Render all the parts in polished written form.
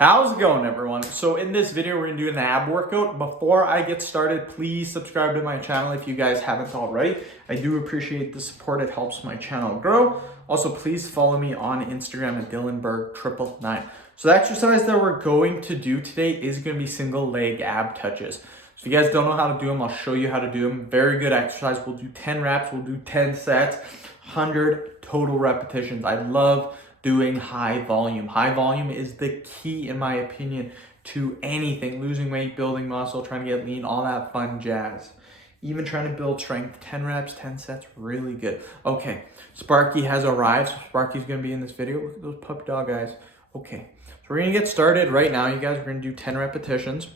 How's it going, everyone? So in this video, we're gonna do an ab workout. Before I get started, please subscribe to my channel if you guys haven't already. I do appreciate the support. It helps my channel grow. Also, please follow me on Instagram at DylanBerg999. So the exercise that we're going to do today is gonna be single leg ab touches. So if you guys don't know how to do them, I'll show you how to do them. Very good exercise. We'll do 10 reps, we'll do 10 sets, 100 total repetitions. I love doing high volume. High volume is the key, in my opinion, to anything. Losing weight, building muscle, trying to get lean, all that fun jazz. Even trying to build strength. 10 reps, 10 sets, really good. Okay, Sparky has arrived. So Sparky's gonna be in this video. Look at those puppy dog eyes. Okay, so we're gonna get started right now, you guys. We're gonna do 10 repetitions.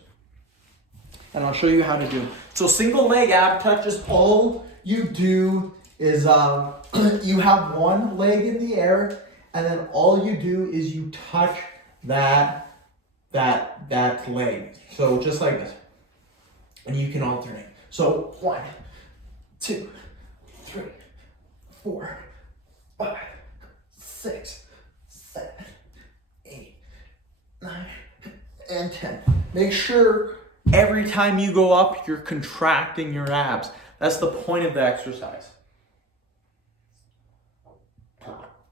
And I'll show you how to do. So single leg ab touches, all you do is you have one leg in the air, and then all you do is you touch that leg. So just like this. And you can alternate. So 1, 2, 3, 4, 5, 6, 7, 8, 9, and 10. Make sure every time you go up, you're contracting your abs. That's the point of the exercise.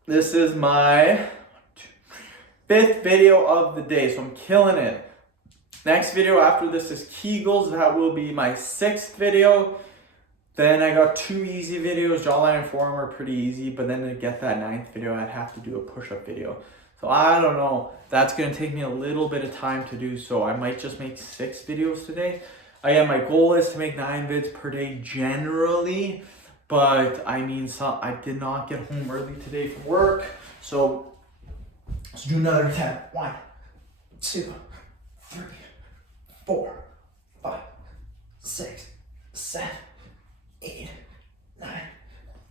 This is my 5th video of the day, so I'm killing it. Next video after this is Kegels. That will be my 6th video. Then I got 2 easy videos. Jawline and forearm are pretty easy, but then to get that 9th video, I'd have to do a push-up video. So I don't know. That's going to take me a little bit of time to do, so I might just make 6 videos today. Again, my goal is to make 9 vids per day generally. But I mean, I did not get home early today from work. So let's do another 10. 1, 2, 3, 4, 5, 6, 7, 8, 9,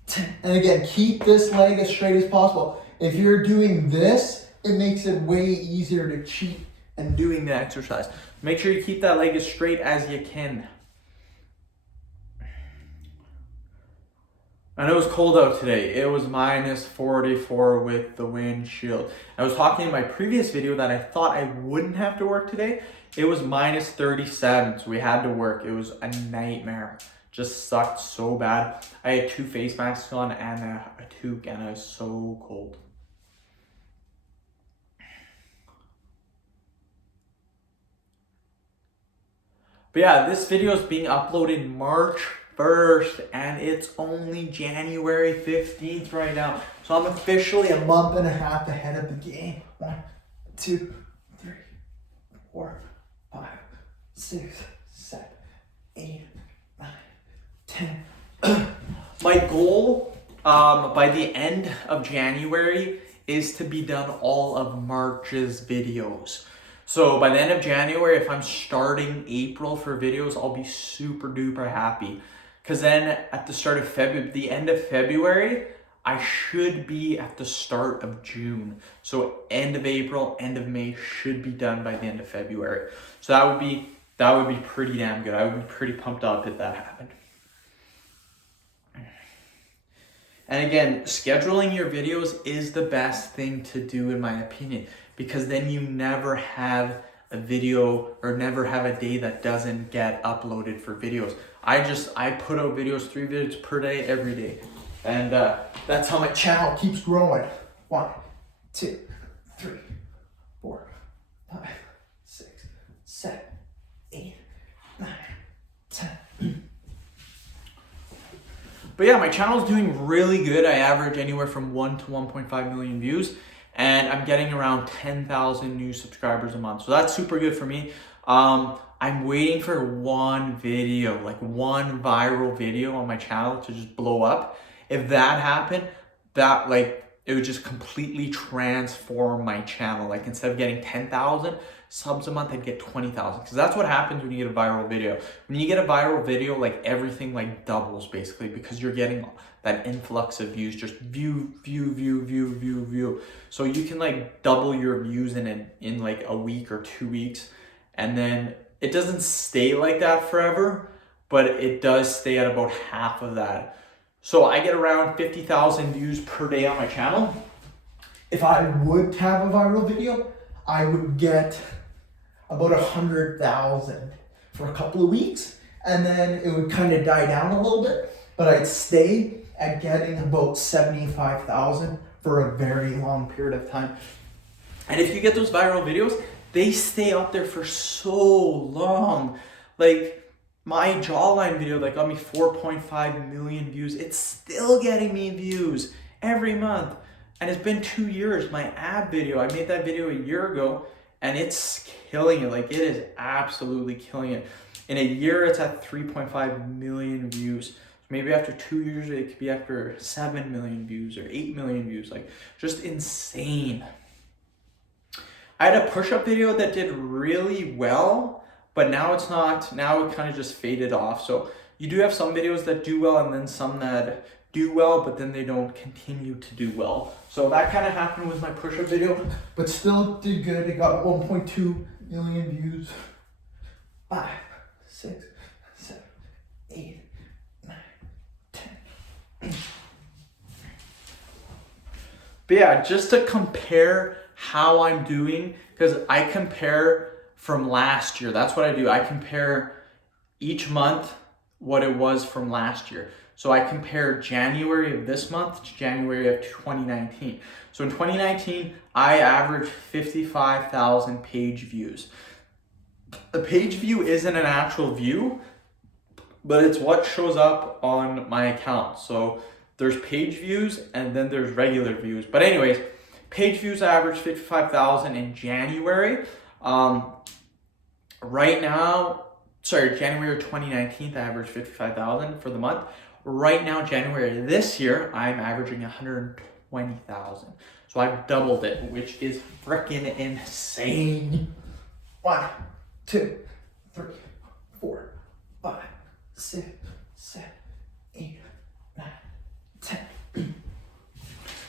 10. And again, keep this leg as straight as possible. If you're doing this, it makes it way easier to cheat and doing the exercise. Make sure you keep that leg as straight as you can. I know it was cold out today. It was minus 44 with the wind chill. I was talking in my previous video that I thought I wouldn't have to work today. It was minus 37, so we had to work. It was a nightmare. Just sucked so bad. I had 2 face masks on and a toque, and I was so cold. But yeah, this video is being uploaded March 1st, and it's only January 15th right now. So I'm officially a month and a half ahead of the game. 1, 2, 3, 4, 5, 6, 7, 8, 9, 10. My goal by the end of January is to be done all of March's videos. So by the end of January, if I'm starting April for videos, I'll be super duper happy. Because then at the start of February, the end of February, I should be at the start of June. So end of April, end of May should be done by the end of February. So that would be pretty damn good. I would be pretty pumped up if that happened. And again, scheduling your videos is the best thing to do, in my opinion, because then you never have a video or never have a day that doesn't get uploaded for videos. I put out videos, 3 videos per day, every day. And that's how my channel keeps growing. 1, 2, 3, 4, 5, 6, 7, 8, 9, 10. But yeah, my channel is doing really good. I average anywhere from 1 to 1.5 million views, and I'm getting around 10,000 new subscribers a month. So that's super good for me. I'm waiting for one video, like one viral video on my channel to just blow up. If that happened, it would just completely transform my channel. Like instead of getting 10,000 subs a month, I'd get 20,000. Because that's what happens when you get a viral video. When you get a viral video, like everything like doubles basically, because you're getting that influx of views, just view. So you can like double your views in like a week or 2 weeks. And then it doesn't stay like that forever, but it does stay at about half of that. So I get around 50,000 views per day on my channel. If I would have a viral video, I would get about 100,000 for a couple of weeks, and then it would kind of die down a little bit, but I'd stay at getting about 75,000 for a very long period of time. And if you get those viral videos, they stay up there for so long. Like my jawline video that got me 4.5 million views, it's still getting me views every month. And it's been 2 years. My ab video, I made that video a year ago, and it's killing it. Like, it is absolutely killing it. In a year, it's at 3.5 million views. So maybe after 2 years, it could be after 7 million views or 8 million views. Like, just insane. I had a push-up video that did really well, but now it's not. Now it kind of just faded off. So you do have some videos that do well, and then some that do well, but then they don't continue to do well. So that kind of happened with my push-up video, but still did good. It got 1.2 million views. 5, 6, 7, 8, 9, 10. But yeah, just to compare how I'm doing, because I compare from last year. That's what I do. I compare each month what it was from last year. So I compare January of this month to January of 2019. So in 2019, I averaged 55,000 page views. A page view isn't an actual view, but it's what shows up on my account. So there's page views and then there's regular views. But anyways, page views averaged 55,000 in January. Right now, January 2019, I averaged 55,000 for the month. Right now, January this year, I'm averaging 120,000. So I've doubled it, which is freaking insane. 1, 2, 3, 4, 5, 6, 7, 8, 9, 10. So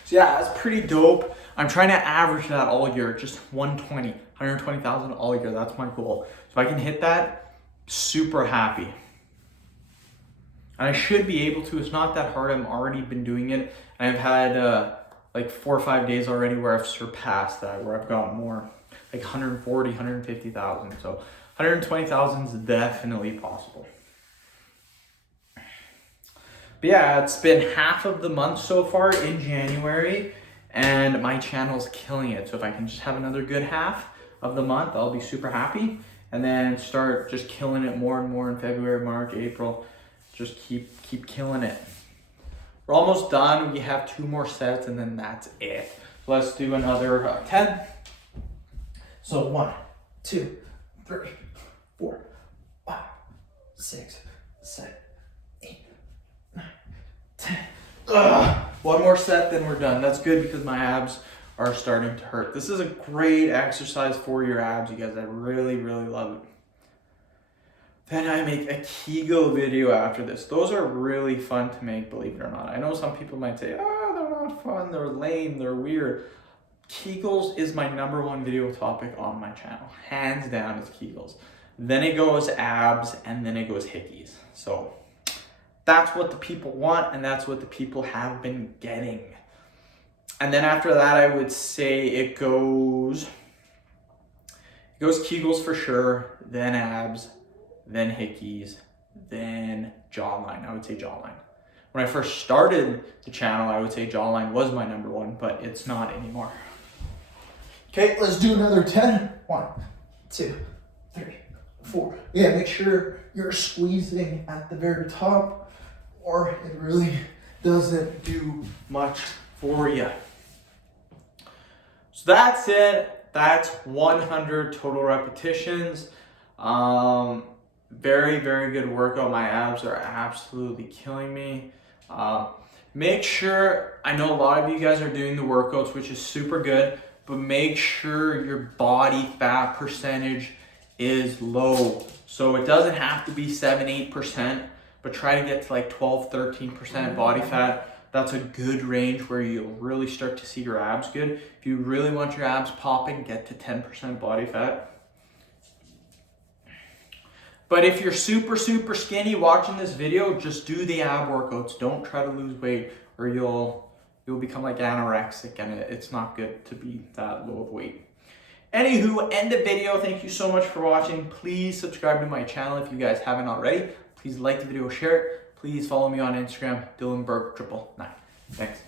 yeah, that's pretty dope. I'm trying to average that all year, just 120,000 all year. That's my goal. So if I can hit that, super happy. And I should be able to. It's not that hard. I've already been doing it. And I've had like 4 or 5 days already where I've surpassed that, where I've got more, like 140, 150,000. So 120,000 is definitely possible. But yeah, it's been half of the month so far in January, and my channel's killing it. So if I can just have another good half of the month, I'll be super happy. And then start just killing it more and more in February, March, April. Just keep killing it. We're almost done. We have 2 more sets and then that's it. So let's do another 10. So 1, 2, 3, 4, 5, 6, 7, 8, 9, 10. One more set, then we're done. That's good because my abs are starting to hurt. This is a great exercise for your abs, you guys. I really, really love it. Then I make a Kegel video after this. Those are really fun to make, believe it or not. I know some people might say, oh, they're not fun, they're lame, they're weird. Kegels is my #1 video topic on my channel. Hands down, it's Kegels. Then it goes abs, and then it goes hickeys. So that's what the people want, and that's what the people have been getting. And then after that, I would say it goes Kegels for sure, then abs, then hickeys, then jawline. I would say jawline. When I first started the channel, I would say jawline was my #1, but it's not anymore. Okay, let's do another 10. 1, 2, 3, 4. Yeah, make sure you're squeezing at the very top, or it really doesn't do much for you. So that's it. That's 100 total repetitions. Very, very good workout. My abs are absolutely killing me. Make sure, I know a lot of you guys are doing the workouts, which is super good, but make sure your body fat percentage is low. So it doesn't have to be 7-8%, but try to get to like 12-13% body fat. That's a good range where you'll really start to see your abs good. If you really want your abs popping, get to 10% body fat. But if you're super, super skinny watching this video, just do the ab workouts. Don't try to lose weight, or you'll become like anorexic, and it's not good to be that low of weight. Anywho, end the video. Thank you so much for watching. Please subscribe to my channel if you guys haven't already. Please like the video, share it. Please follow me on Instagram, DylanBurke999. Thanks.